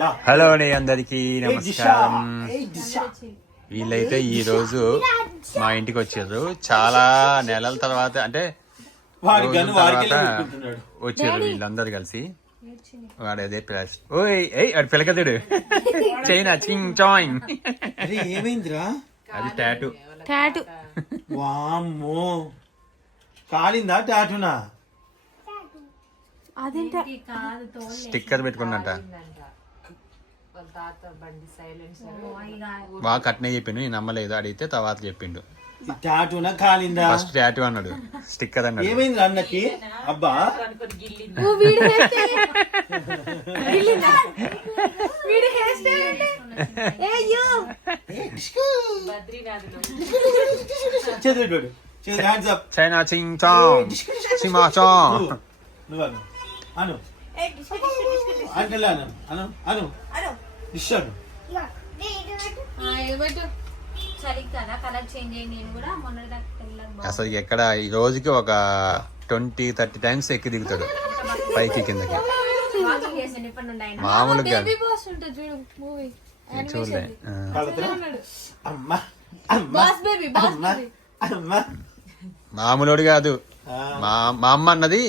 దా. Hello అండి అందరికి నమస్కారం. వీళ్ళైతే ఈ రోజు మా ఇంటికి వచ్చారు. చాలా నెలల తర్వాత అంటే తర్వాత వచ్చారు వీళ్ళందరూ కలిసి. వాడు అదే ప్లస్. ఓయ్ ఏయ్ అడు పిలకదుడు చైనా చింగ్ చాయింగ్ ఏమైందిరా? అది టాటూ. టాటు. వామ్మో. కాలిందా టాటునా? అదేంట? కాదు తోలు స్టిక్కర్ పెట్టుకున్నట్ట వాళ్ళ తాత బండి సైలెన్సర్ బాగా కట్నే చెప్పిండు నేను నమ్మలేదు. అడిగితే తర్వాత చెప్పిండు. ఈ టాటునా కాలిందా? ఫస్ట్ టాటూ అన్నాడు స్టిక్కర్ అన్నాడు. ఏమైందిరా అన్నకి? అబ్బా. అనుకుని గిల్లింది. ఓ వీడి హెయిర్ స్టైల్ గిల్లిందా? వీడి హెయిర్ స్టైల్ అంటే? ఏ అయ్యో. బద్రీనాథ్లో. చేతులు పెట్టాడు చేతులు హ్యాండ్స్ అప్ చైనా చింగ్ చాంగ్. సిమా చాంగ్. నువ్వు అను. అను. అంటే అను అను. అను. బాగుంది. అసలు ఎక్కడ ఈ రోజుకి ఒక ట్వంటీ థర్టీ టైమ్స్ ఎక్కి దిగుతాడు పైకి కిందకి. మామూలుగా బేబీ బాస్ ఉంటుంది చూడు మూవీ నేను చూడలే. ఆ. కాళ్ళతో అమ్మా అమ్మా బాస్ బేబీ బాస్ అమ్మా బేబీ అమ్మా. మామూలుడు కాదు. ఆ, మా మా అమ్మ అన్నది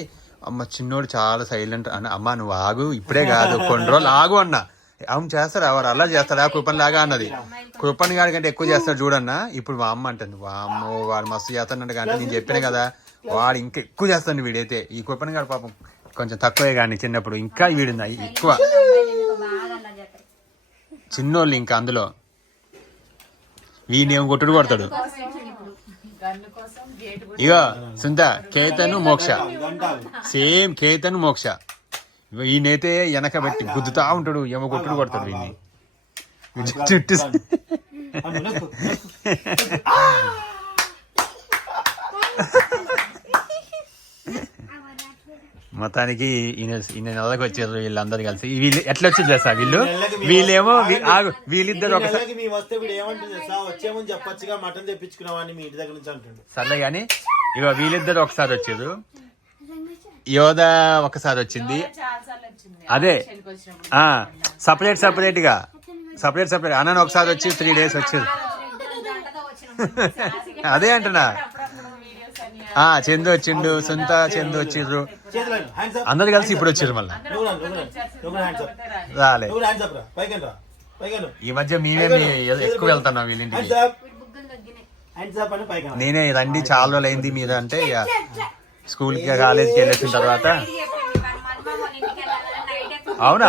అమ్మ చిన్నోడు చాలా సైలెంట్ అన్న అమ్మ నువ్వు ఆగు ఇప్పుడే కాదు కొన్ని రోజులు ఆగు అన్న. అవును చేస్తాడు. వారు అలా చేస్తాడా. కృపన్ లాగా అన్నది. కృపన్ గాడి కంటే ఎక్కువ చేస్తాడు చూడన్న. ఇప్పుడు మా అమ్మ అంటుంది వామ్మో వాడు మస్తు చేస్తాడు కానీ నేను చెప్పాను కదా వాడు ఇంకా ఎక్కువ చేస్తాడు వీడైతే. ఈ కృపన్ గాడు పాపం కొంచెం తక్కువే కానీ చిన్నప్పుడు ఇంకా వీడున్నాయి ఎక్కువ. చిన్నోళ్ళు ఇంకా అందులో. వీడిని ఏమో కొట్టుడు కొడతాడు. ఇగో సుంత కేతను మోక్ష. సేమ్ కేతను మోక్ష. ఈయనైతే వెనక పెట్టి గుద్దుతా ఉంటాడు ఏమో కొట్టుడు కొడతాడు వీడిని. చుట్టూ. మొత్తానికి ఈయన నెలకి వచ్చారు వీళ్ళందరూ కలిసి. వీళ్ళు ఎట్లా వచ్చింది తెలుసా వీళ్ళు? వీళ్ళేమో వీళ్ళిద్దరు ఒకసారి సర్లే కానీ ఇగో వీళ్ళిద్దరు ఒకసారి వచ్చారు. యోధ ఒకసారి వచ్చింది. చాలా సార్లు వచ్చింది. అదే. సపరేట్ సపరేట్గా సపరేట్ సపరేట్. అన్న ఒకసారి వచ్చి త్రీ డేస్ వచ్చారు. అదే అంటున్నా. ఆ చందు వచ్చిండు సుంత చందు వచ్చిర్రు. అందరు కలిసి ఇప్పుడు వచ్చారు మళ్ళీ. రాలే. ఈ మధ్య మేమే మీ- ఎక్కువ వెళ్తున్నాం వీళ్ళింటికి. నేనే రండి చాలా రోజులు అయింది మీద అంటే ఇక స్కూల్కి కాలేజ్కి వెళ్ళొచ్చిన తర్వాత? అవునా?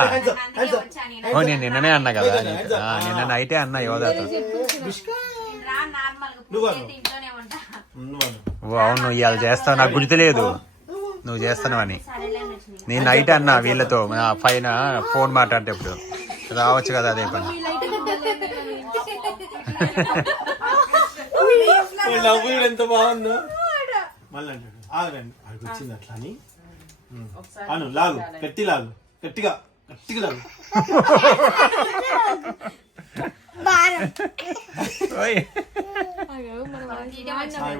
ఓ నేను నిన్ననే అన్నా కదా నిన్న నైటే అన్నా యోధాతో ఉంటా. నువ్వు అవును ఇవాళ చేస్తావు. నాకు గుర్తులేదు నువ్వు చేస్తాను అని సరేలే అని వచ్చినాయి నేను నైట్ అన్నా వీళ్ళతో. నా పైన ఫోన్ మాట్లాడేటప్పుడు. రావచ్చు కదా అదే పని. లవ్ ఎంత బాగుందో మళ్ళీ అంటాడు ఆగండి. ఆడికి వచ్చింది అట్లా అని. అను లాగు. గట్టి లాగు. గట్టిగా. గట్టిగా లాగు.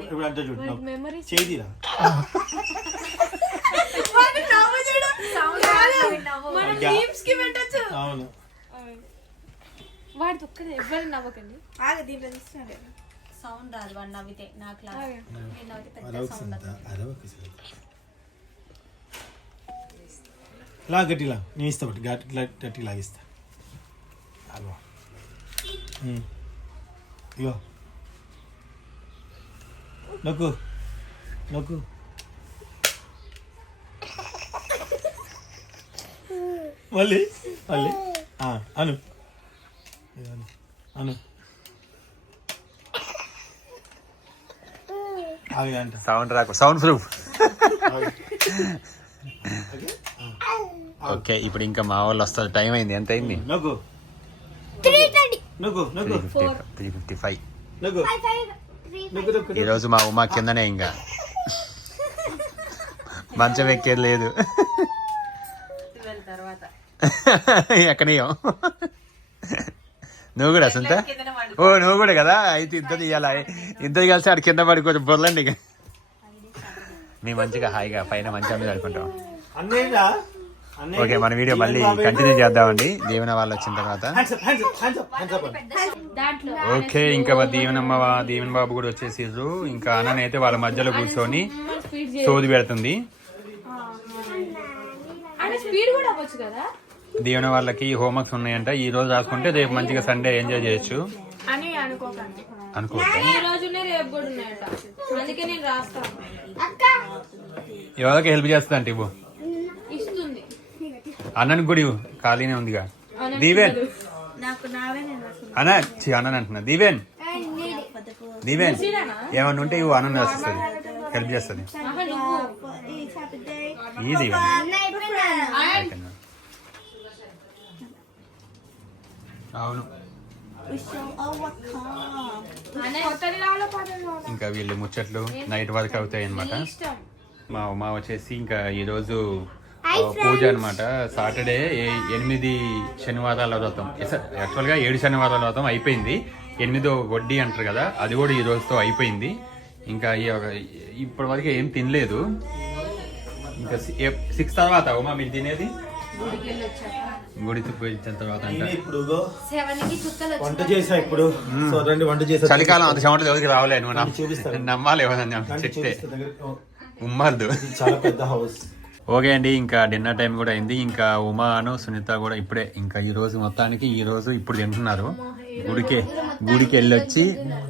ఇప్పుడు అంటే చూడు. అవును. ఒక్కడే ఎవరు నవ్వకండి? సౌండ్ రాదు. వాడు నవ్వితే నాకు లా నేను నవ్వితే పెద్ద అరవకు సౌండ్ సంత, అరవకు సంత. లా గట్టి లా. నేను ఇస్తా ఒకటి. గట్టి లా- గట్టి లాగిస్తా అగో ఉమ్. ఇగో. నొక్కు. నొక్కు. మళ్ళీ? మళ్ళీ? ఆ, అను. ఇగో అను. అను ఆగి అంట సౌండ్ రాకు సౌండ్ ప్రూఫ్. ఓకే ఇప్పుడు ఇంకా మా వాళ్ళు వస్తారు. టైం అయింది. ఎంత అయింది? త్రీ ఫిఫ్టీ ఫైవ్ నొక్కు నొక్కు నొక్కు ఈ రోజు మా ఉమా కిందనే ఇంకా. మంచం ఎక్కేది లేదు. ఎక్కడేయం నువ్వు కూడా అసంత ఓ నువ్వు కూడా కదా? అయితే ఇద్దరు ఇవ్వాల ఇద్దరు కలిసి ఆడ కింద పడి కొంచెం బొర్లండి ఇక. మేము మంచిగా హాయిగా పైన మంచిగా మీద ఆడుకుంటాం అన్నయ్య, ఓకే మన వీడియో మళ్ళీ కంటిన్యూ చేద్దామండి. దీవెన వాళ్ళు వచ్చిన తర్వాత. ఓకే ఇంకా మా దీవెనమ్మ దీవెన బాబు కూడా వచ్చేసిర్రు. ఇంకా అన్నని అయితే వాళ్ళ మధ్యలో కూర్చొని సోది పెడుతుంది. స్పీడ్ కూడా అవ్వచ్చు కదా? దీవెన వాళ్ళకి హోంవర్క్స్ ఉన్నాయంట. ఈ రోజు రాసుకుంటే రేపు మంచిగా సండే ఎంజాయ్ చేయొచ్చు. అని అనుకోకండి. అనుకోవచ్చు ఈ రోజునే రేపు కూడా ఉన్నాయట. అందుకే నేను రాస్తాను. ఎవరికి హెల్ప్ చేస్తా అంటే ఇవ్వు. ఇస్తుంది. అన్ననికి కూడా ఇవ్వు. ఖాళీనే ఉందిగా. దీవెన్. నాకు నావే నేను రాస్తాను అన్న చి అన్న అంటున్నా. దీవెన్. దీవెన్. ఏమన్నా ఉంటే ఇవ్వు. అన్న రాసిస్తుంది హెల్ప్ చేస్తుంది. ఆహా, నువ్వు. ఈ దీవెన్. కావాలా ఇంకా వీళ్ళు ముచ్చట్లు నైట్ వరకు అవుతాయి అనమాట మా ఉమా వచ్చేసి ఇంకా ఈరోజు పూజ అనమాట సాటర్డే ఏ- ఎనిమిది శనివారాల వ్రతం యాక్చువల్గా ఏడు శనివారాల వ్రతం అయిపోయింది. ఎనిమిదో వడ్డీ అంటారు కదా అది కూడా ఈ రోజుతో అయిపోయింది. ఇంకా ఈ ఒక- ఇప్పటి వరకు ఏం తినలేదు. ఇంకా సిక్స్ తర్వాత ఉమా మీరు తినేది? గుడికి పోయి వచ్చిన తర్వాత వంట చేసా ఇప్పుడు. సో రండి వంట చేసా చలికాలం అంత చెమటలు ఎవరికి రావలే నువ్వు చూపిస్తాను. నమ్మాలి చెప్తే. ఉమ్మద్దు చాలా పెద్ద హౌస్. ఓకే అండి ఇంకా డిన్నర్ టైం కూడా అయింది. ఇంకా ఉమాను సునీత కూడా ఇప్పుడే ఇంకా ఈ రోజు మొత్తానికి ఈ రోజు ఇప్పుడు తింటున్నారు. గుడికి గుడికి వెళ్ళొచ్చి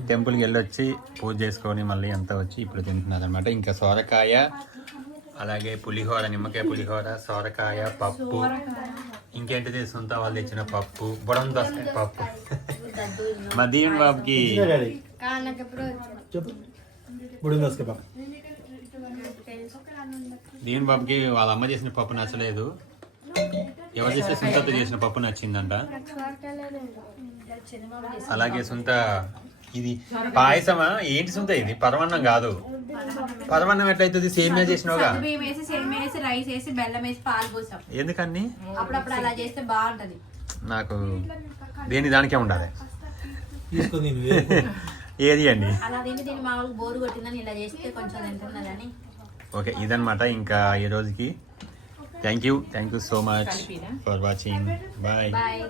టెంపుల్కి వెళ్ళొచ్చి పూజ చేసుకొని మళ్ళీ అంతా వచ్చి ఇప్పుడు తింటున్నారు అనమాట ఇంకా సోరకాయ అలాగే పులిహోర నిమ్మకాయ పులిహోర సోరకాయ పప్పు. ఇంకేంటిది? సొంత వాళ్ళు ఇచ్చిన పప్పు. బుడం దోసకాయ పప్పు. మా దీవెన్ బాబుకి దీవెన్ బాబుకి వాళ్ళ అమ్మ చేసిన పప్పు నచ్చలేదు. ఎవరు చేస్తే సుంతతో చేసిన పప్పు నచ్చిందంట. అలాగే సుంత ఇది పాయసమా? ఏంటి సుంత ఇది? పరవన్నం కాదు. పరవన్నం ఎట్లయితుంది? సేమియా చేసినావుగా బియ్యం వేసి సేమ్ వేసి రైస్ వేసి బెల్లం వేసి పాలు పోసాం. ఎందుకని అప్పుడప్పుడు అలా చేస్తే బాగుంటది. నాకు దేని దానికే ఉండాలి. ఏది అండి? అలా తిని తిని మామూలుగా బోరు కొట్టిందని ఇలా చేస్తే కొంచెం తింటున్నదని ఓకే ఇదన్నమాట ఇంకా ఈ రోజుకి. Thank you thank you so much for watching bye bye